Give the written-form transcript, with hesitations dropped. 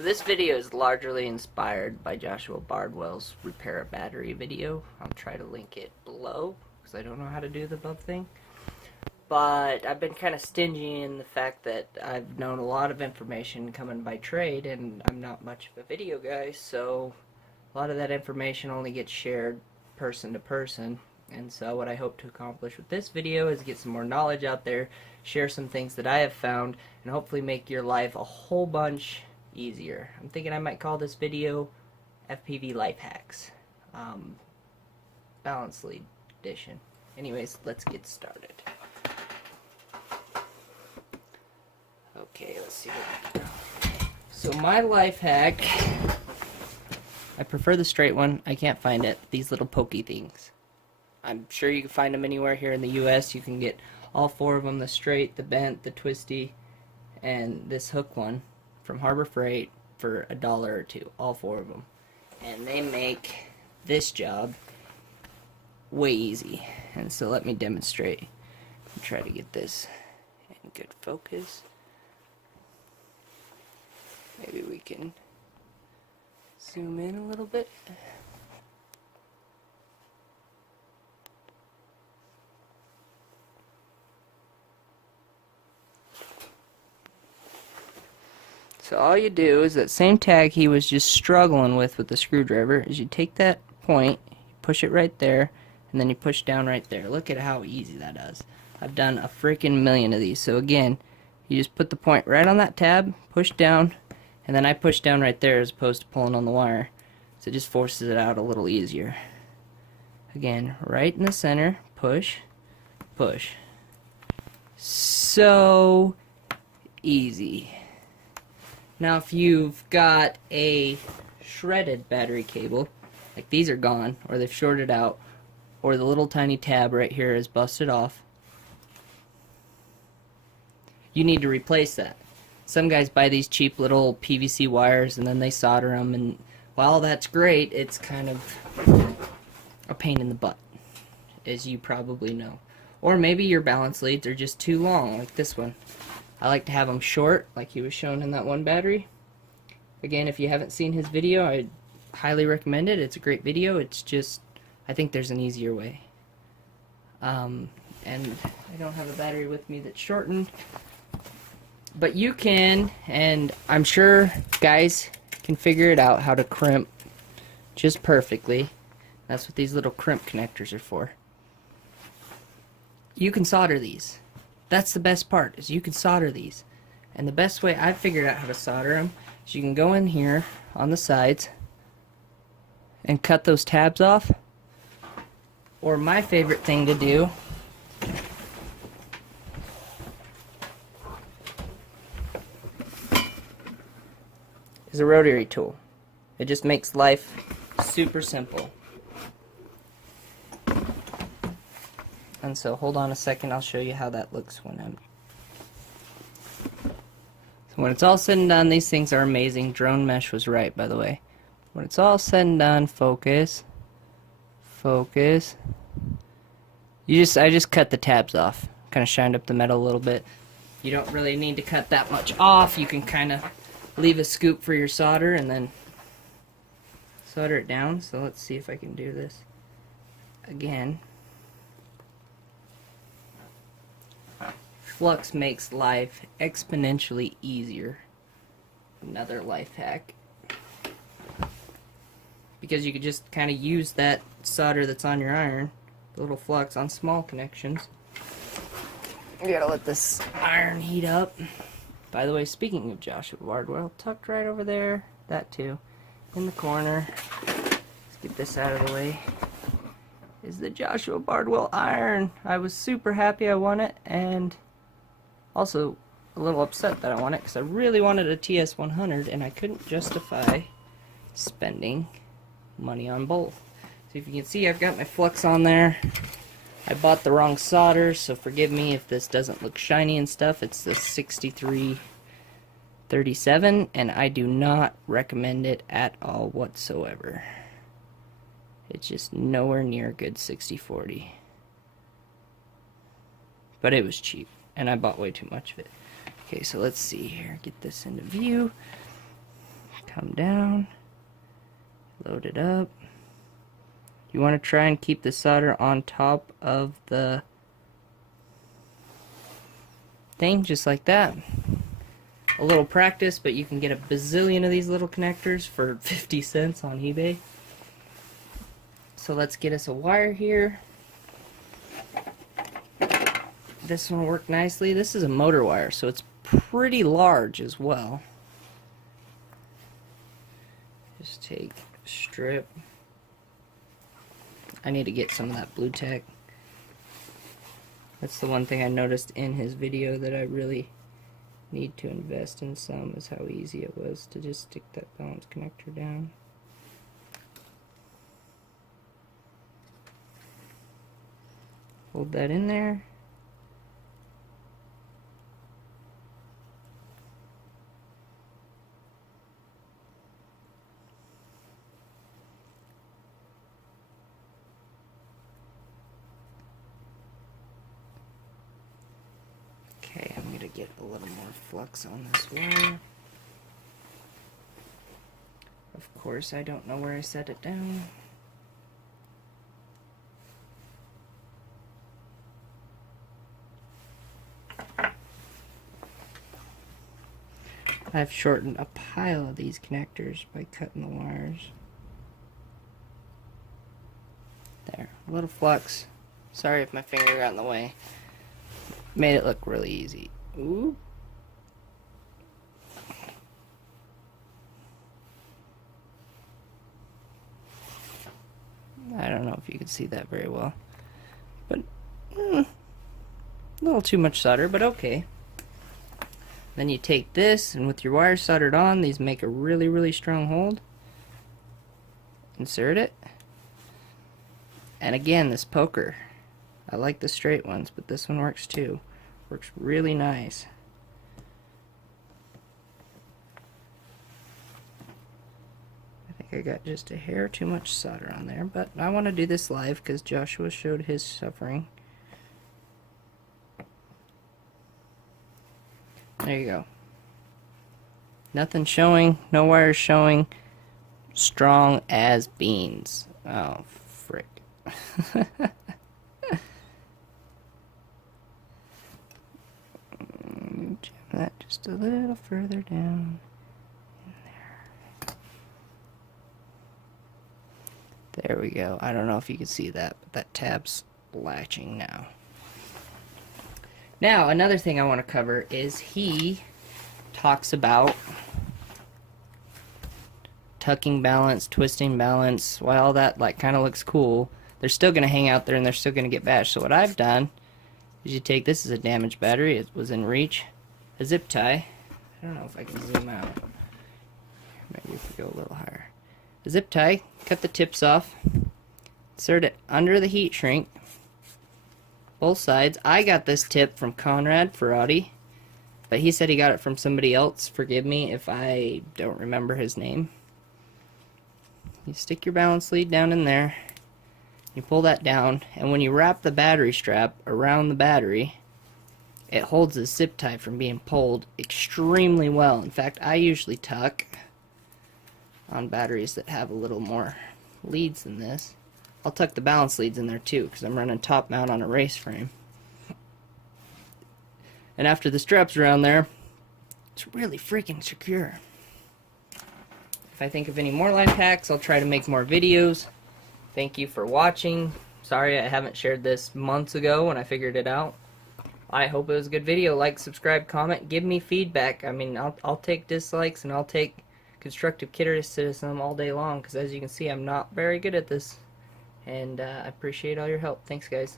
So this video is largely inspired by Joshua Bardwell's repair a battery video. I'll try to link it below because I don't know how to do the above thing. But I've been kind of stingy in the fact that I've known a lot of information coming by trade and I'm not much of a video guy, so a lot of that information only gets shared person to person. And so what I hope to accomplish with this video is get some more knowledge out there, share some things that I have found, and hopefully make your life a whole bunch easier. I'm thinking I might call this video FPV Life Hacks, Balance Lead Edition. Anyways, let's get started. Okay, let's see what we got. So my life hack, I prefer the straight one. I can't find it. These little pokey things. I'm sure you can find them anywhere here in the US. You can get all four of them, the straight, the bent, the twisty, and this hook one from Harbor Freight for $1 or $2, all four of them. And they make this job way easy. And so let me demonstrate and try to get this in good focus. Maybe we can zoom in a little bit. So all you do is that same tag he was just struggling with the screwdriver is you take that point, you push it right there, and then you push down right there. Look at how easy that is. I've done a freaking million of these. So again, you just put the point right on that tab, push down, and then I push down right there as opposed to pulling on the wire. So it just forces it out a little easier. Again, right in the center, push, push. So easy. Now if you've got a shredded battery cable, like these are gone, or they've shorted out, or the little tiny tab right here is busted off, you need to replace that. Some guys buy these cheap little PVC wires and then they solder them, and while that's great, it's kind of a pain in the butt, as you probably know. Or maybe your balance leads are just too long, like this one. I like to have them short, like he was shown in that one battery. Again, if you haven't seen his video, I highly recommend it. It's a great video. It's just, I think there's an easier way. And I don't have a battery with me that's shortened. But you can, and I'm sure guys can figure it out how to crimp just perfectly. That's what these little crimp connectors are for. You can solder these. That's the best part, is you can solder these. And the best way I've figured out how to solder them is you can go in here on the sides and cut those tabs off. Or my favorite thing to do is a rotary tool. It just makes life super simple. And so hold on a second, I'll show you how that looks when it's all said and done. These things are amazing. Drone Mesh was right, by the way. When it's all said and done, focus, focus. I just cut the tabs off. Kind of shined up the metal a little bit. You don't really need to cut that much off. You can kind of leave a scoop for your solder and then solder it down. So let's see if I can do this again. Flux makes life exponentially easier. Another life hack. Because you could just kind of use that solder that's on your iron, the little flux, on small connections. You gotta let this iron heat up. By the way, speaking of Joshua Bardwell, tucked right over there, that too, in the corner. Let's get this out of the way. Is the Joshua Bardwell iron. I was super happy I won it, and also a little upset that I won it because I really wanted a TS100 and I couldn't justify spending money on both. So if you can see, I've got my flux on there. I bought the wrong solder, so forgive me if this doesn't look shiny and stuff. It's the 6337 and I do not recommend it at all whatsoever. It's just nowhere near a good 6040. But it was cheap, and I bought way too much of it. Okay, so let's see here. Get this into view. come down, load it up. You want to try and keep the solder on top of the thing, just like that. A little practice, but you can get a bazillion of these little connectors for 50 cents on eBay. So let's get us a wire here. This one worked nicely. This is a motor wire, so it's pretty large as well. Just take a strip. I need to get some of that blue tack. That's the one thing I noticed in his video that I really need to invest in some, is how easy it was to just stick that balance connector down. Hold that in there. Okay, I'm going to get a little more flux on this wire. Of course, I don't know where I set it down. I've shortened a pile of these connectors by cutting the wires. There, a little flux. Sorry if my finger got in the way. Made it look really easy. Ooh. I don't know if you can see that very well, but a little too much solder, but okay. Then you take this, and with your wires soldered on, these make a really, really strong hold. Insert it. And again, this poker. I like the straight ones, but this one works too. Works really nice. I think I got just a hair too much solder on there, but I want to do this live because Joshua showed his suffering. There you go. Nothing showing, no wires showing. Strong as beans. Oh, frick. Jam that just a little further down in there. There we go. I don't know if you can see that, but that tab's latching now. Now, another thing I want to cover is he talks about tucking balance, twisting balance. While that kind of looks cool, they're still going to hang out there and they're still going to get bashed. So what I've done is you take, this is a damaged battery, it was in reach, a zip tie. I don't know if I can zoom out. Maybe if we go a little higher. A zip tie, cut the tips off, insert it under the heat shrink. Both sides. I got this tip from Conrad Ferrati, but he said he got it from somebody else. Forgive me if I don't remember his name. You stick your balance lead down in there, you pull that down, and when you wrap the battery strap around the battery, it holds the zip tie from being pulled extremely well. In fact, I usually tuck on batteries that have a little more leads than this. I'll tuck the balance leads in there too, because I'm running top mount on a race frame. And after the strap's around there, it's really freaking secure. If I think of any more life hacks, I'll try to make more videos. Thank you for watching. Sorry I haven't shared this months ago when I figured it out. I hope it was a good video. Like, subscribe, comment, give me feedback. I mean, I'll take dislikes and I'll take constructive criticism all day long, because as you can see, I'm not very good at this. And I appreciate all your help. Thanks, guys.